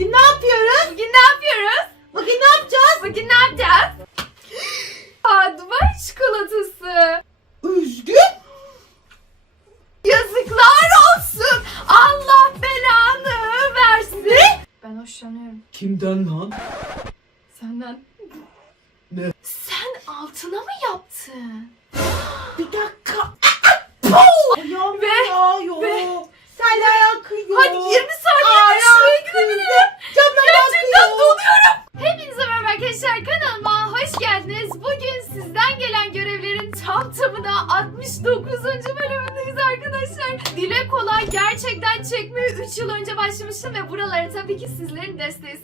Bugün ne yapıyoruz? Bugün ne yapıyoruz? Bugün ne yapacağız? Bugün ne yapacağız? Aa, Dubai çikolatası. Özgü? Yazıklar olsun. Allah belanı versin. Ben hoşlanıyorum Kimden lan? senden. Ne? Sen altına mı yaptın? Bir dakika. Ayağım Ve- yağıyor. ve- Sen ayakıyor. Hadi 20 saniye şuraya gidebilirim. Camlar Gerçekten akıyor. donuyorum. Hepinize merhaba arkadaşlar kanalıma hoş geldiniz. Bugün sizden gelen görevlerin tam tamına 69. bölümündeyiz arkadaşlar. Dile kolay gerçekten çekmeye 3 yıl önce başlamıştım ve buralara tabii ki sizlerin desteği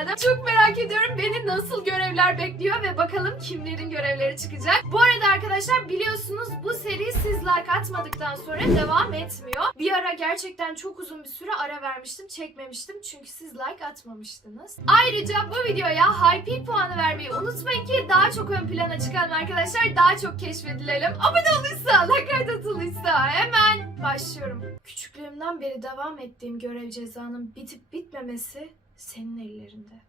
geldim. Çok merak ediyorum beni nasıl görevler bekliyor ve bakalım kimlerin görevleri çıkacak. Bu arada arkadaşlar biliyorsunuz bu seri siz like atmadıktan sonra devam etmiyor. Bir ara gerçekten çok uzun bir süre ara vermiştim, çekmemiştim çünkü siz like atmamıştınız. Ayrıca bu videoya Hype puanı vermeyi unutmayın ki daha çok ön plana çıkalım arkadaşlar, daha çok keşfedilelim. Abone olduysa, like atılıysa hemen başlıyorum. Küçüklüğümden beri devam ettiğim görev cezanın bitip bitmemesi senin ellerinde.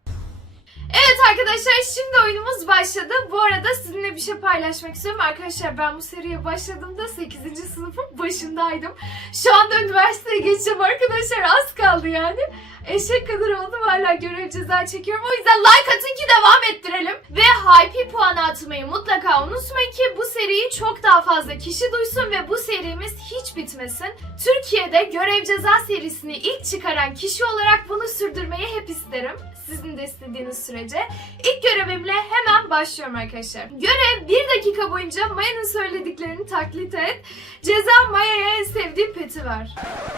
Evet arkadaşlar şimdi oyunumuz başladı. Bu arada sizinle bir şey paylaşmak istiyorum. Arkadaşlar ben bu seriye başladığımda 8. sınıfın başındaydım. Şu anda üniversiteye geçeceğim arkadaşlar. Az kaldı yani. Eşek kadar oldum hala görev ceza çekiyorum. O yüzden like atın ki devam ettirelim. Ve hype puanı atmayı mutlaka unutmayın ki bu seriyi çok daha fazla kişi duysun ve bu serimiz hiç bitmesin. Türkiye'de görev ceza serisini ilk çıkaran kişi olarak bunu sürdürmeyi hep isterim. Sizin de istediğiniz sürece. İlk görevimle hemen başlıyorum arkadaşlar. Görev bir dakika boyunca Maya'nın söylediklerini taklit et. Ceza Maya'ya en sevdiği peti ver.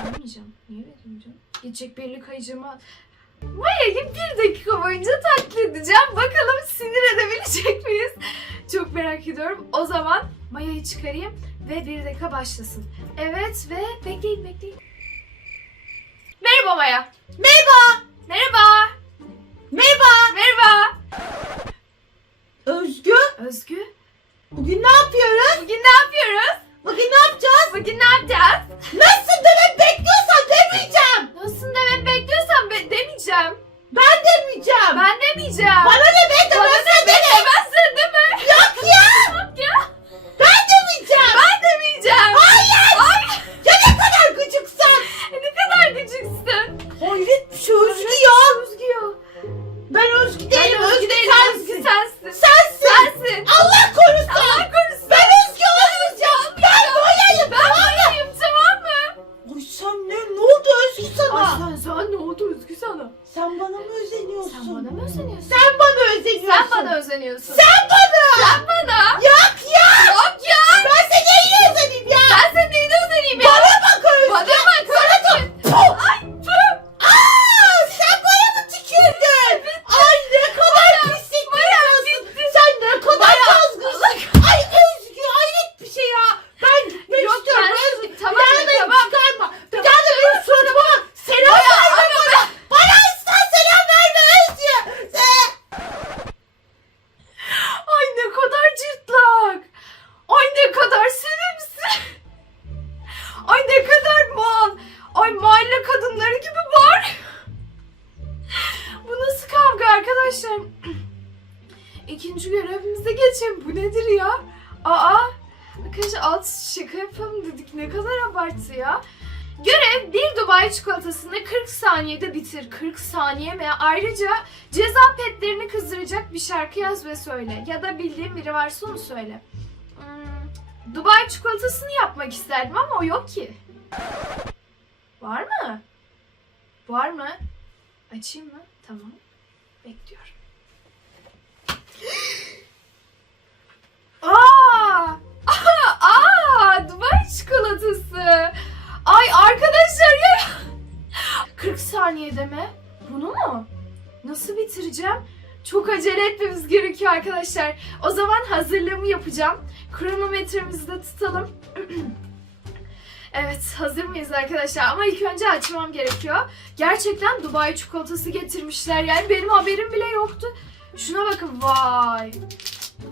Vermeyeceğim. Niye vereyim canım? Geçecek birlik ayıcıma Maya'yı bir dakika boyunca taklit edeceğim. Bakalım sinir edebilecek miyiz? Çok merak ediyorum. O zaman Maya'yı çıkarayım ve bir dakika başlasın. Evet ve bekleyin bekleyin. Merhaba Maya. Merhaba. Merhaba. Merhaba. Merhaba. Özgü. Özgü. Bugün ne yapıyoruz? Bugün ne yapıyoruz? Bugün ne yapacağız? Bugün ne yapacağız? Nasıl demek bekliyorsan demeyeceğim. Nasıl demek bekliyorsan ben demeyeceğim. Ben demeyeceğim. Ben demeyeceğim. Bana ne be demezsin Ayrıca ceza petlerini kızdıracak bir şarkı yaz ve söyle. Ya da bildiğin biri varsa onu söyle. Hmm, Dubai çikolatasını yapmak isterdim ama o yok ki. Var mı? Var mı? Açayım mı? Tamam. Bekliyorum. Aa! Aa! Aa! Dubai çikolatası. Ay arkadaşlar ya. 40 saniyede mi? Bunu mu? Nasıl bitireceğim? Çok acele etmemiz gerekiyor arkadaşlar. O zaman hazırlığımı yapacağım. Kronometremizi de tutalım. evet hazır mıyız arkadaşlar? Ama ilk önce açmam gerekiyor. Gerçekten Dubai çikolatası getirmişler. Yani benim haberim bile yoktu. Şuna bakın vay.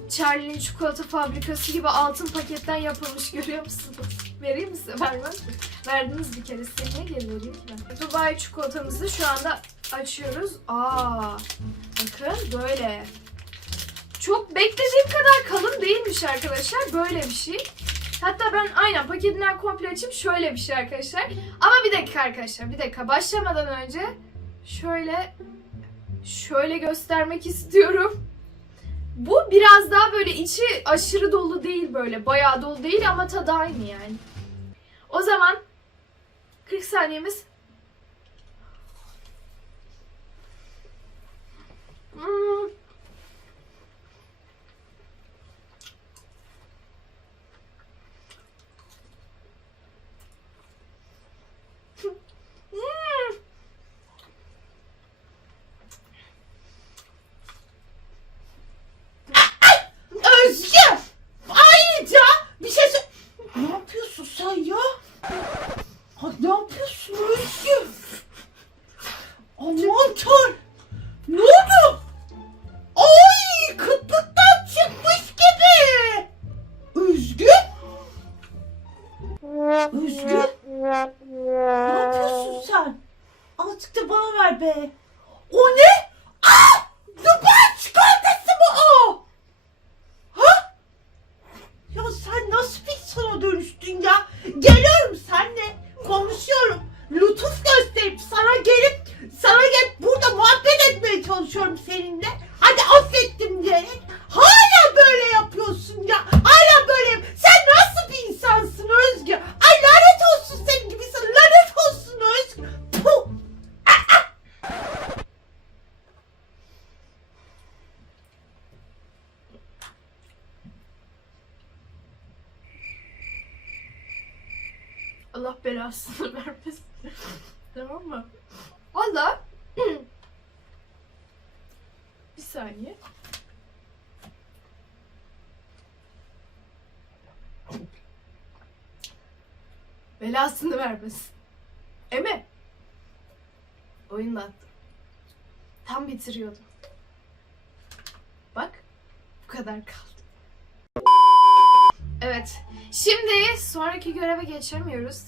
Charlie'nin çikolata fabrikası gibi altın paketten yapılmış görüyor musunuz? Vereyim mi size? Vermez mi? Verdiniz bir kere. Size niye geri vereyim ki ben? Dubai çikolatamızı şu anda açıyoruz. Aa, bakın böyle. Çok beklediğim kadar kalın değilmiş arkadaşlar. Böyle bir şey. Hatta ben aynen paketinden komple açayım. Şöyle bir şey arkadaşlar. Ama bir dakika arkadaşlar. Bir dakika. Başlamadan önce şöyle şöyle göstermek istiyorum. Bu biraz daha böyle içi aşırı dolu değil böyle. Bayağı dolu değil ama tadı aynı yani. O zaman 40 saniyemiz. Hmm. Allah belasını vermesin. tamam mı? Valla bir saniye. Belasını vermesin. Eme. Oyunu da attım. Tam bitiriyordum. Bak. Bu kadar kaldı. Evet. Şimdi sonraki göreve geçemiyoruz.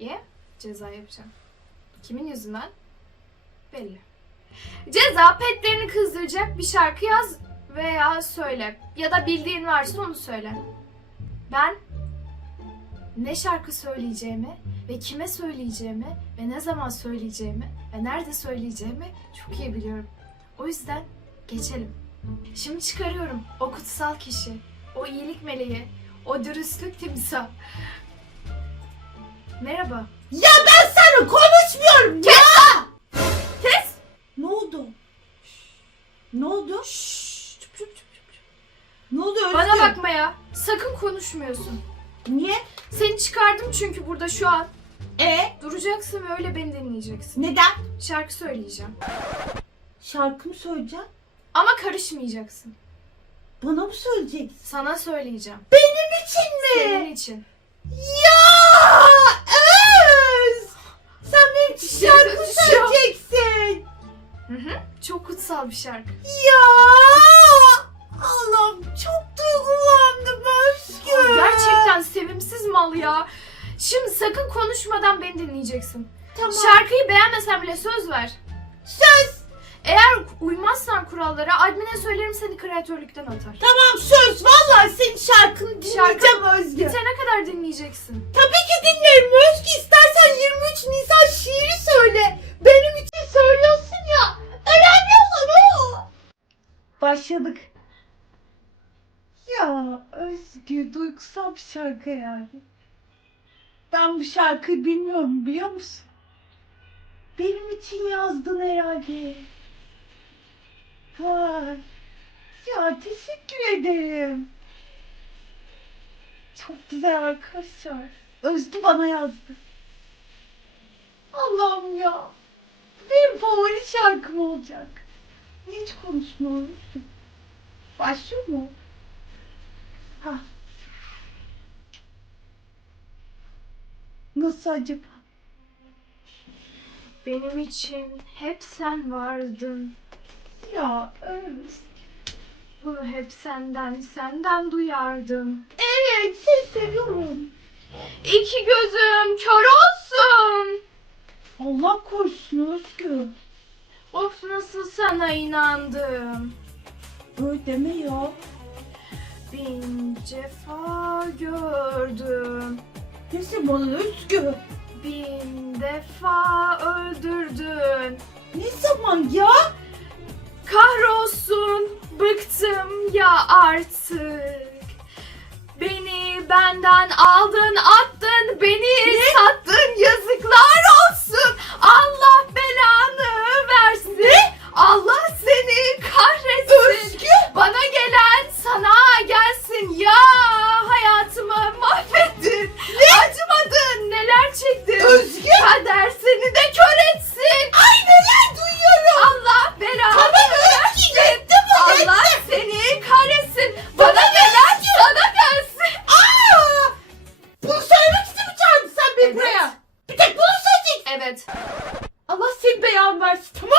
Niye? Ceza yapacağım. Kimin yüzünden? Belli. Ceza petlerini kızdıracak bir şarkı yaz veya söyle. Ya da bildiğin varsa onu söyle. Ben ne şarkı söyleyeceğimi ve kime söyleyeceğimi ve ne zaman söyleyeceğimi ve nerede söyleyeceğimi çok iyi biliyorum. O yüzden geçelim. Şimdi çıkarıyorum o kutsal kişi, o iyilik meleği, o dürüstlük timsah. Merhaba. Ya ben seninle konuşmuyorum ya. Kes! Ne oldu? Ne oldu? Şşş, çup çup çup. Ne oldu Özgür? Bana bakma ya. Sakın konuşmuyorsun. Niye? Seni çıkardım çünkü burada şu an. E Duracaksın ve öyle beni dinleyeceksin. neden? Şarkı söyleyeceğim. Şarkı mı söyleyeceğim? Ama karışmayacaksın. Bana mı söyleyeceksin? Sana söyleyeceğim. Benim için mi? Senin için. Ya Öz! Sen benim için Şey şarkı söyleyeceksin. Hı hı. Çok kutsal bir şarkı. Ya Allah'ım çok duygulandım Özgür. Gerçekten sevimsiz mal ya. Şimdi sakın konuşmadan beni dinleyeceksin. Tamam. Şarkıyı beğenmesen bile söz ver. Söz. Eğer uymazsan kurallara admine söylerim seni kreatörlükten atar. Tamam söz. Vallahi senin şarkını dinleyeceğim Özgür. Bitene kadar dinleyeceksin. Tabii ki dinlerim Özgü. İstersen 23 Nisan şiiri söyle. Benim için söylüyorsun ya. Önemli olan o. Başladık. Ya Özgü duygusal bir şarkı yani. Ben bu şarkıyı bilmiyorum biliyor musun? Benim için yazdın herhalde. Vay. Ya teşekkür ederim. Çok güzel arkadaşlar. Özgü bana yazdı. Allah'ım ya. Benim favori şarkım olacak. Hiç konuşmuyorum. Başlıyor mu? Ha. Nasıl acaba? Benim için hep sen vardın. Ya evet. Bunu hep senden, senden duyardım. Evet seni seviyorum. İki gözüm kör olsun. Allah korusun Özgü. Of nasıl sana inandım. Öyle deme ya. Bin defa gördüm. Ne zaman Özgü? Bin defa öldürdün. Ne zaman ya? Kahrolsun bıktım ya artık. Beni benden aldın attın beni sattın yazıklar olsun. Allah belanı versin. Allah seni kahretsin. Özgü! Bana gelen sana gelsin ya hayatımı mahvettin. Acımadın neler çektin. Özgü! Kader Evet. Allah senin beyanı versin tamam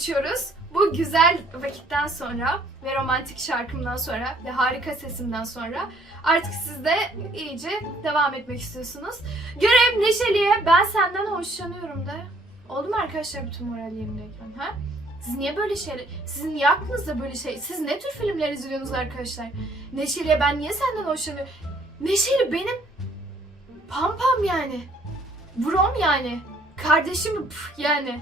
geçiyoruz. Bu güzel vakitten sonra ve romantik şarkımdan sonra ve harika sesimden sonra artık siz de iyice devam etmek istiyorsunuz. Görev Neşeli'ye ben senden hoşlanıyorum de. Oldu mu arkadaşlar bütün moral yerimdeyken ha? Siz niye böyle şeyler, sizin niye aklınızda böyle şey, siz ne tür filmler izliyorsunuz arkadaşlar? Neşeli'ye ben niye senden hoşlanıyorum? Neşeli benim pampam yani. Brom yani. Kardeşim yani.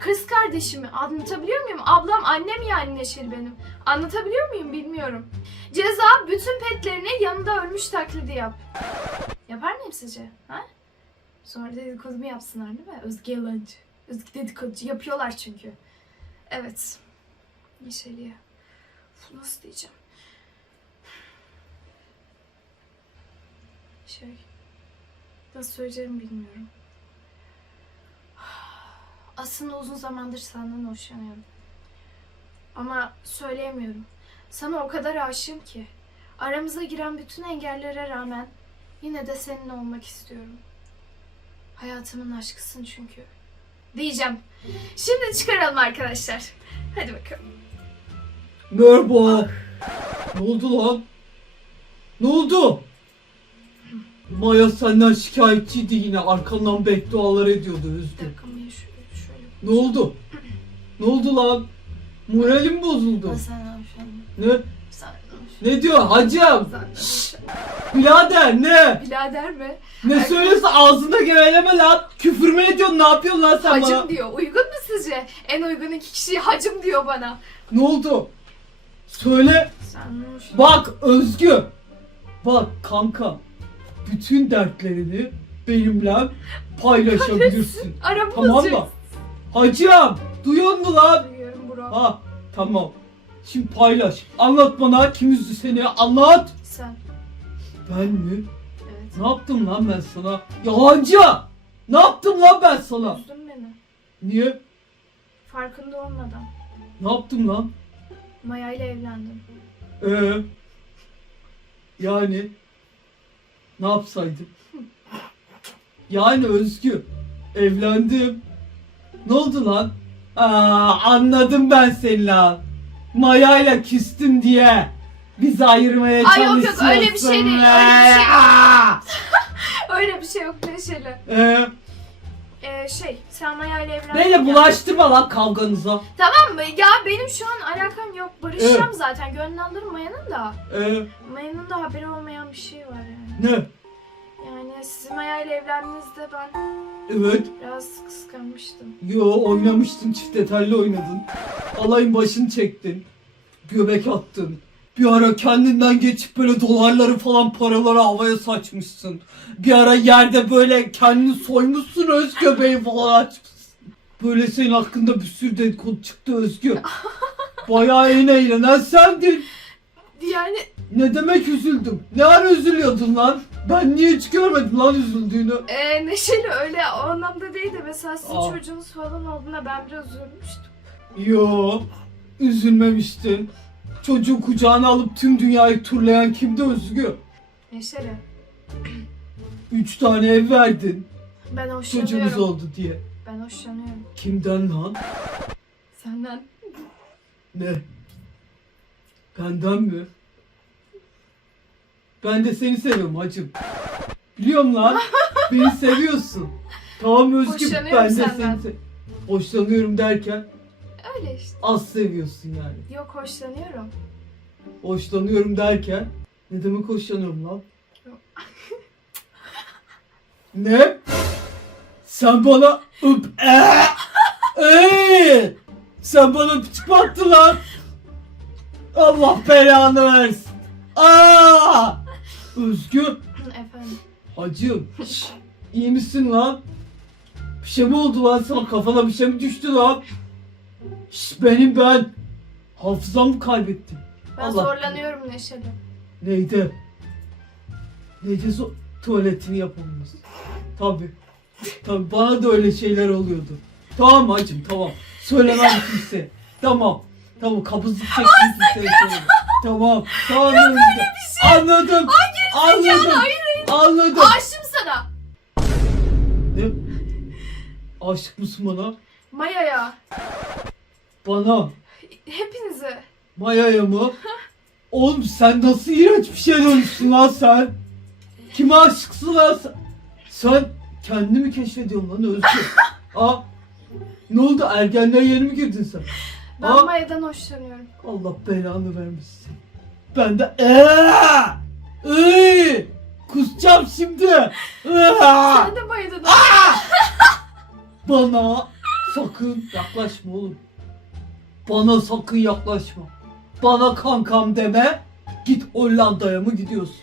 Kız kardeşimi anlatabiliyor muyum? Ablam annem yani Neşeli benim. Anlatabiliyor muyum bilmiyorum. Ceza bütün petlerini yanında ölmüş taklidi yap. Yapar mıyım sizce? Ha? Sonra dedikodumu yapsınlar değil mi? Özge yalancı. Özge dedikoducu yapıyorlar çünkü. Evet. Neşeli'ye. Nasıl diyeceğim? Şey. Nasıl söyleyeceğimi bilmiyorum. Aslında uzun zamandır senden hoşlanıyorum. Ama söyleyemiyorum. Sana o kadar aşığım ki. Aramıza giren bütün engellere rağmen yine de seninle olmak istiyorum. Hayatımın aşkısın çünkü. Diyeceğim. Şimdi çıkaralım arkadaşlar. Hadi bakalım. Merhaba. Ne oldu lan? Ne oldu? Maya senden şikayetçiydi yine. Arkandan beddualar ediyordu Bir Özgür. dakika Maya. Ne oldu? Ne oldu lan? Moralim bozuldu. Ne? Ne diyor hacım? Hoşlandım. Birader ne? Birader mi? Ne söylüyorsa ağzına geveleme lan. Küfür mü ediyorsun? Ne yapıyorsun lan sen Hacım bana? diyor. Uygun mu sizce? En uygun iki kişi hacım diyor bana. Ne oldu? Söyle. Hoşlandım. Bak Özgü. Bak kanka. Bütün dertlerini benimle paylaşabilirsin. Aramı tamam mı? Hacım. Duyuyor musun lan? Duyuyorum bro. Ha tamam. Şimdi paylaş. Anlat bana kim üzdü seni anlat. Sen. Ben mi? Evet. Ne yaptım lan ben sana? Yalancı. Ne yaptım lan ben sana? Üzdün beni. Niye? Farkında olmadan. Ne yaptım lan? Maya ile evlendim. Ee, yani ne yapsaydım? Yani Özgü evlendim. Ne oldu lan? Aa, anladım ben seni lan. Maya'yla küstüm diye bizi ayırmaya Ay yok yok, çalışıyorsun. öyle bir şey değil, öyle bir şey yok. Aa! Öyle bir şey yok Neşeli. Ee, Ee, şey sen Maya ile evlendin. neyle bulaştırma lan kavganıza. Tamam mı? Ya benim şu an alakam yok. Barışacağım zaten. Gönlünü alırım Maya'nın da. Ee, Maya'nın da haberi olmayan bir şey var yani. ne? Yani siz Maya ile evlendiğinizde ben Evet. biraz kıskanmıştım. Yo oynamıştın çift detaylı oynadın. Alayın başını çektin. Göbek attın. Bir ara kendinden geçip böyle dolarları falan paraları havaya saçmışsın. Bir ara yerde böyle kendini soymuşsun öz göbeği falan açmışsın. Böyle senin hakkında bir sürü dedikodu çıktı Özgür. Bayağı en eğlenen sendin. Yani Ne demek üzüldüm? Ne ara üzülüyordun lan? Ben niye hiç görmedim lan üzüldüğünü? e, Neşeli öyle o anlamda değil de mesela sizin Aa. çocuğunuz falan olduğunda ben biraz üzülmüştüm. Yo, üzülmemiştin. Çocuğu kucağına alıp tüm dünyayı turlayan kimdi Özgü? Neşeli Üç tane ev verdin ben çocuğumuz hoşlanıyorum. oldu diye. Ben hoşlanıyorum. Kimden lan? Senden. Ne? Benden mi? Ben de seni seviyorum hacım. Biliyorum lan. Beni seviyorsun. Tamam Özgür Hoşlanıyorum ben de senden. seni se- Hoşlanıyorum derken Öyle işte. az seviyorsun yani. Yok hoşlanıyorum. Hoşlanıyorum derken ne demek hoşlanıyorum lan? ne? Sen bana öp Ee! Ee! Sen bana öpücük mü attın lan? Allah belanı versin. Aa! Özgür, Efendim. hacım. şş, iyi misin lan? Bir şey mi oldu lan sana? Kafana bir şey mi düştü lan? Şş, benim ben. Hafızamı kaybettim. Ben Allah. zorlanıyorum Neşeli. Neydi? Neydi so tuvaletini yapamıyoruz. Tabi. Tabi bana da öyle şeyler oluyordu. Tamam hacım tamam. Söylemem kimse. Tamam. Tamam kabızlık çektim kimseye. Tamam. Tamam Özge. Anladım. Anladım. Anladım. Aşığım sana. Ne? Aşık mısın bana? Maya'ya. Bana. Hepinize. Maya'ya mı? Oğlum sen nasıl iğrenç bir şey dönüştün lan sen? Kime aşıksın lan sen? Sen kendini mi keşfediyorsun lan Özgür? Aa, ne oldu ergenliğe yeni mi girdin sen? Ben Aa. Maya'dan hoşlanıyorum. Allah belanı vermişsin. Ben de eee, eee, kusacağım şimdi. Sen de Maya'dan bana sakın yaklaşma oğlum. Bana sakın yaklaşma. Bana kankam deme. Git Hollanda'ya mı gidiyorsun?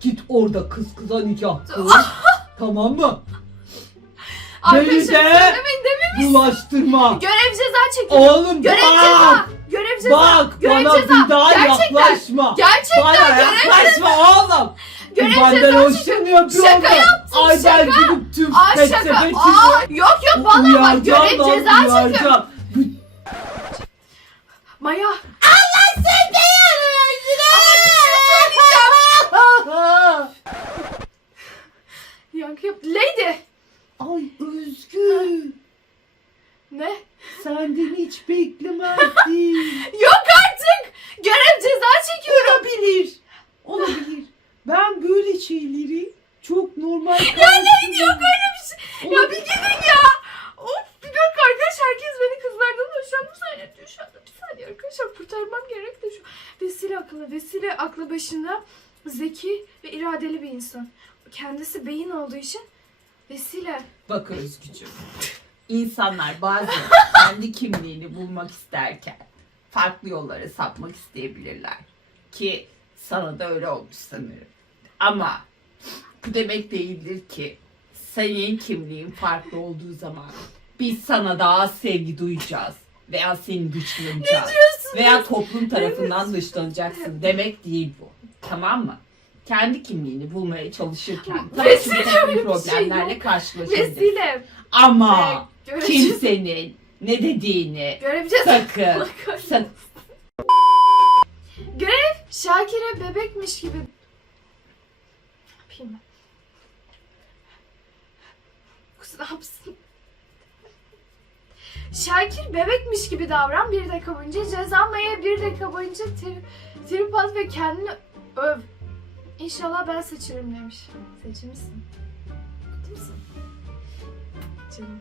Git orada kız kıza nikah kıl. tamam mı? Beni Arkadaşlar de demeyin demeyin. bulaştırma. Görev ceza çekin. Oğlum Görev bak. ceza. Görev ceza. Bak Görev bana ceza. bir daha Gerçekten. yaklaşma. Gerçekten Bana görev yaklaşma oğlum. Görev Benden ceza hoşlanıyor bir Şaka yaptım, Ay ben şaka. gidip tüm Aa pet şaka. Aa, yok yok bana bak görev lan, ceza çekin. uyaracağım. Bu- Maya. Yankı yap. Lady. Ay Özgür. Ne? Senden hiç beklemezdim. Yok artık. Görev ceza çekiyorum. Olabilir. Olabilir. Ben böyle şeyleri çok normal Ya Lady yok öyle bir şey. Ya bir gidin ya. Of bir dakika arkadaş herkes beni kızlardan hoşlanmış zannediyor şu anda. Bir saniye arkadaşlar kurtarmam gerek de şu. Vesile akıllı. Vesile aklı başında zeki ve iradeli bir insan. Kendisi beyin olduğu için Vesile. Bak Özgücüm. İnsanlar bazen kendi kimliğini bulmak isterken farklı yollara sapmak isteyebilirler. Ki sana da öyle olmuş sanırım. Ama bu demek değildir ki senin kimliğin farklı olduğu zaman biz sana daha sevgi duyacağız veya seni dışlanacağız veya toplum tarafından dışlanacaksın demek değil bu. Tamam mı? Kendi kimliğini bulmaya çalışırken tabii ki bir şey problemlerle yok. karşılaşabilirsin. Vesile. Ama Ee, görev, kimsenin ne dediğini ceza. sakın sakın Görev Şakir'e bebekmiş gibi. Yapayım ben. Kız ne yapsın? Şakir bebekmiş gibi davran bir dakika boyunca cezamaya bir dakika boyunca tri, trip at ve kendini öv. İnşallah ben seçerim demiş. Seçmişsin. Değil misin? Canım.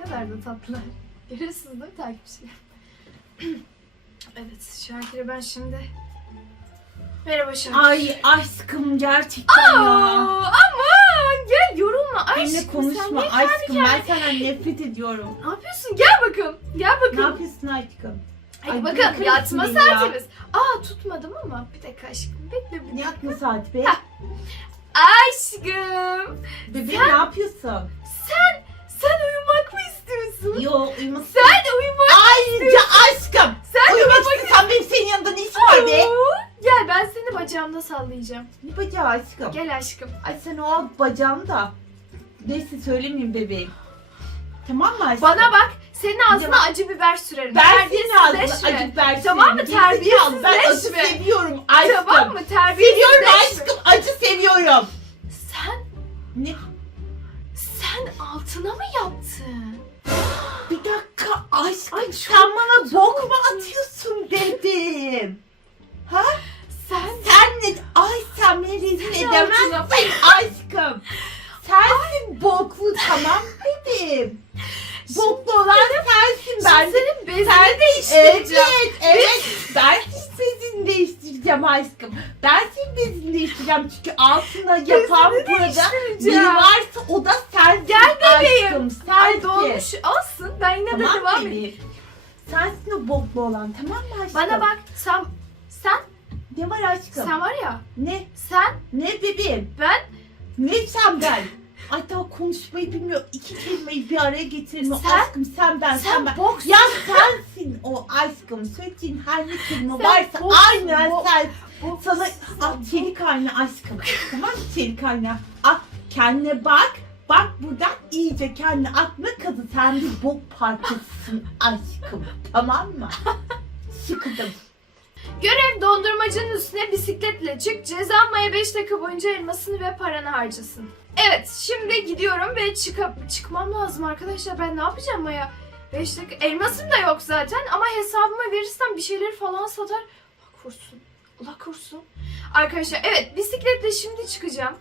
Ne kadar da tatlılar. Görüyorsunuz değil mi takipçiler? evet Şakir'e ben şimdi... Merhaba Şakir. Ay aşkım gerçekten Aa, ya. aman gel yorulma aşkım. Benimle sen konuşma niye aşkım ben senden nefret ediyorum. Ne yapıyorsun? Gel bakalım. Gel Ne bakalım. yapıyorsun aşkım? Hadi Ay, bakalım bırakır yatma mısın beni ya? saatimiz. Aa tutmadım ama bir dakika aşkım bekle bir dakika. yapma saat be? Aşkım Bebeğim ne yapıyorsun? sen sen uyumak mı istiyorsun? Yok uyumak Sen uyumak Ayrıca aşkım. Sen uyumak uyumak istiyorsan benim senin yanında ne işim var be? Gel ben seni bacağımda sallayacağım. Ne bacağı aşkım? Gel aşkım. Ay sen o alt bacağını da. Neyse söylemeyeyim bebeğim. Tamam mı aşkım? Bana bak senin ağzına acı biber sürerim. Ben senin ağzına acı biber Tamam mı? sürerim. Gerizekalı, Ben acı seviyorum aşkım. Tamam mı? Seviyorum Terbiyesizleşme. aşkım. Acı seviyorum. Sen, Ne? sen altına mı yaptın? Bir dakika aşkım. Ay, sen bana bok mu atıyorsun bebeğim? Ha? Sen Sen ne? Ay sen beni rezil Sen edemezsin altına- aşkım. Sensin boklu tamam bebeğim. Olan sensin ben. Şimdi senin bezini değiştireceğim. Evet, evet. Ben senin bezini değiştireceğim aşkım. Ben senin bezini değiştireceğim çünkü altında yapan Bezini burada biri değiştireceğim. varsa o da sensin Gel bebeğim. aşkım. Sensin. Ay dolmuş olsun. Ben yine de Tamam devam edeyim. Sensin o boklu olan tamam mı aşkım? Bana bak sen sen Ne var aşkım? sen var ya Ne? sen Ne bebeğim? ben Ne sen ben? Ay daha konuşmayı bilmiyor. İki kelimeyi bir araya getirin. O Sen- aşkım sen ben sen, sen ben. boks Ya sensin o aşkım. Söylediğin her ne kelime Sen varsa boks- aynen bo- sen. boks- Sana al çelik ayna aşkım. tamam mı çelik ayna? Al kendine bak. Bak buradan iyice kendine atma kadın. Sen bir bok parçasısın aşkım. Tamam mı? Sıkıldım. Görev dondurmacının üstüne bisikletle çık. Ceza Maya 5 dakika boyunca elmasını ve paranı harcasın. Evet şimdi gidiyorum ve çıkıp çıkmam lazım arkadaşlar. Ben ne yapacağım Maya? 5 dakika elmasım da yok zaten ama hesabıma verirsem bir şeyleri falan satar. Allah kursun. Allah kursun. Arkadaşlar evet bisikletle şimdi çıkacağım.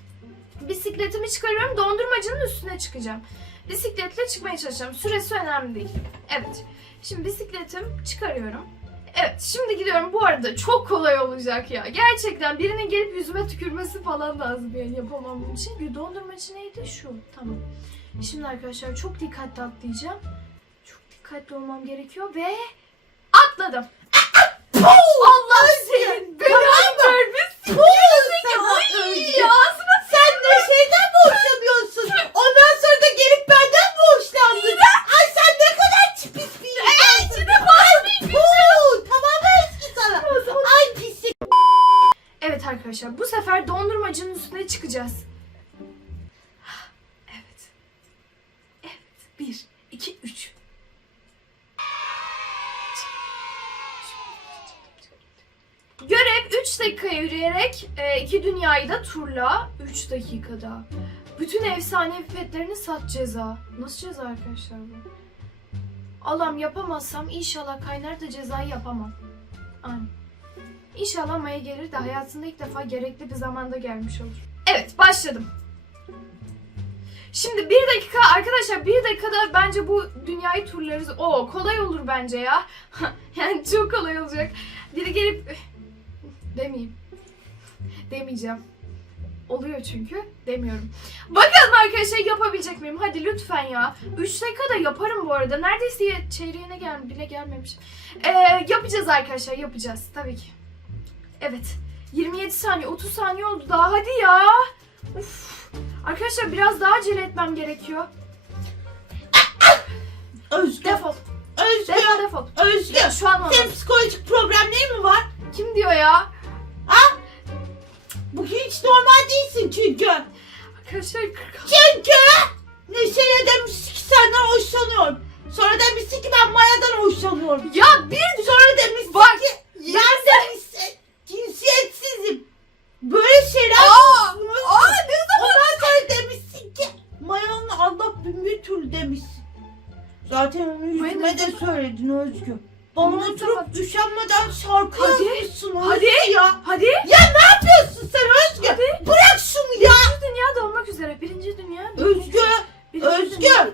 Bisikletimi çıkarıyorum dondurmacının üstüne çıkacağım. Bisikletle çıkmaya çalışacağım. Süresi önemli değil. Evet. Şimdi bisikletim çıkarıyorum. Evet şimdi gidiyorum. Bu arada çok kolay olacak ya. Gerçekten birinin gelip yüzüme tükürmesi falan lazım yani yapamam bunun için. Bir dondurmacı neydi? Şu. Tamam. Şimdi arkadaşlar çok dikkatli atlayacağım. Çok dikkatli olmam gerekiyor ve atladım. Allah senin belanı vermesin. Ya ağzıma Sen Neşe'den mi hoşlanıyorsun sonra da gelip benden mi hoşlandın? Ay sen ne kadar pis bir insansın. içine basmayayım. Puu, Tamam Özgür sana. Ay pislik. Evet arkadaşlar bu sefer dondurmacının üstüne çıkacağız. Evet. Evet. Bir, iki, üç. Görev 3 dakika yürüyerek e, iki dünyayı da turla 3 dakikada. Bütün efsane petlerini sat ceza. Nasıl ceza arkadaşlar bu? Allah'ım yapamazsam inşallah kaynar da cezayı yapamam. Amin. İnşallah Maya gelir de hayatında ilk defa gerekli bir zamanda gelmiş olur. Evet başladım. Şimdi bir dakika arkadaşlar bir dakikada bence bu dünyayı turlarız. O kolay olur bence ya. yani çok kolay olacak. Biri gelip demeyeyim. Demeyeceğim. Oluyor çünkü. Demiyorum. Bakalım arkadaşlar yapabilecek miyim? Hadi lütfen ya. 3 dakikada yaparım bu arada. Neredeyse çeyreğine gel bile gelmemiş. Ee, yapacağız arkadaşlar yapacağız tabii ki. Evet. 27 saniye 30 saniye oldu daha hadi ya. Uf. Arkadaşlar biraz daha acele etmem gerekiyor. Özgür. Defol. Özgür. Defol defol. Özgür. Ya, şu an olmaz. Senin psikolojik problemlerin mi var? Kim diyor ya? Bugün hiç normal değilsin çünkü. Arkadaşlar 46. Çünkü Neşe'yle demişsin ki senden hoşlanıyorum. Sonra demişsin ki ben Maya'dan hoşlanıyorum. Ya bir Sonra demişsin Bak. ki ben demişsin cinsiyetsizim. Böyle şeyler Aa, aa ne Ondan sonra demişsin ki Maya'nın Allah bin bir türlü demişsin. Zaten onu yüzüme de zaman- söyledin Özgür. Bana Ne oturup zaman? üşenmeden şarkı Hadi, yazmışsın hadi. Özgür ya. Hadi. Ya ne yapıyorsun sen Özgür? Hadi. Bırak şunu ya. Birinci dünya da olmak üzere. Birinci dünya. Özgür Birinci Özgür. dünya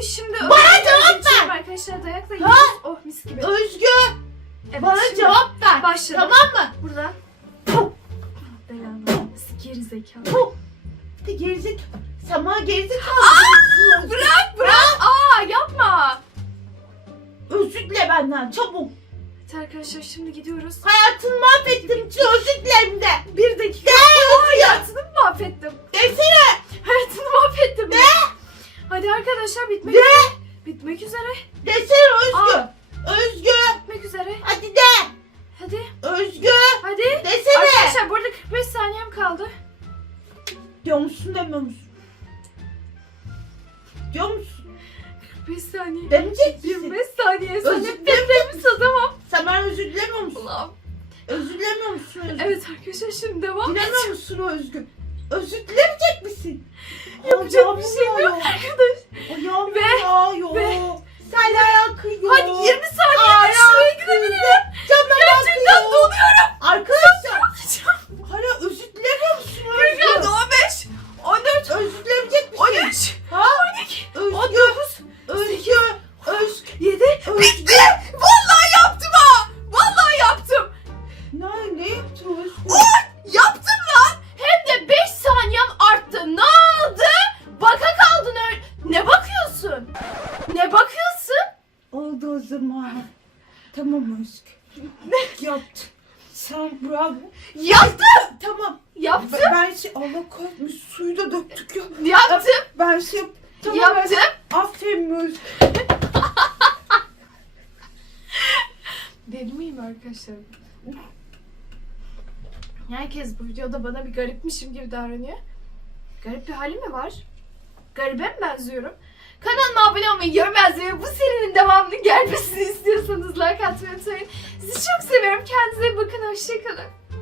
Dünya arkadaşlar bitmek Ne? Bitmek üzere. Desene Özgü. Aa. Özgü. Bitmek üzere. Hadi de. Hadi. Özgü. Hadi. Desene. Arkadaşlar burada 45 saniyem kaldı. Diyor musun demiyor musun? Diyor musun? 45 saniye. Demeyecek misin? 25 saniye sonra Özür birbirimi satamam. Sen bana özür dilemiyor musun? Allah'ım. Özür dilemiyor musun Özgü? Evet arkadaşlar şimdi devam. Dilemiyor musun Özgü? Özür dilemeyecek misin? Yapacak bir şey yok arkadaş. Ayağım Ve- yağıyor. ve- Sen kıyıyor. Hadi 20 saniye Ayağım şuraya gidebilirim. Camdan Gerçekten akıyor. donuyorum. Arkadaşlar hala özür dilemiyor musun? 40, 15, 14, Özür dilemeyecek misin? 13, Ha? 12, Özgü. 19, Özgü. Özgü. 7. Özgü. Gibi davranıyor. Garip bir halim mi var? Garibe mi benziyorum? Kanalıma abone olmayı, yorum bu serinin devamının gelmesini istiyorsanız like atmayı unutmayın. Sizi çok seviyorum. Kendinize bakın. Hoşçakalın.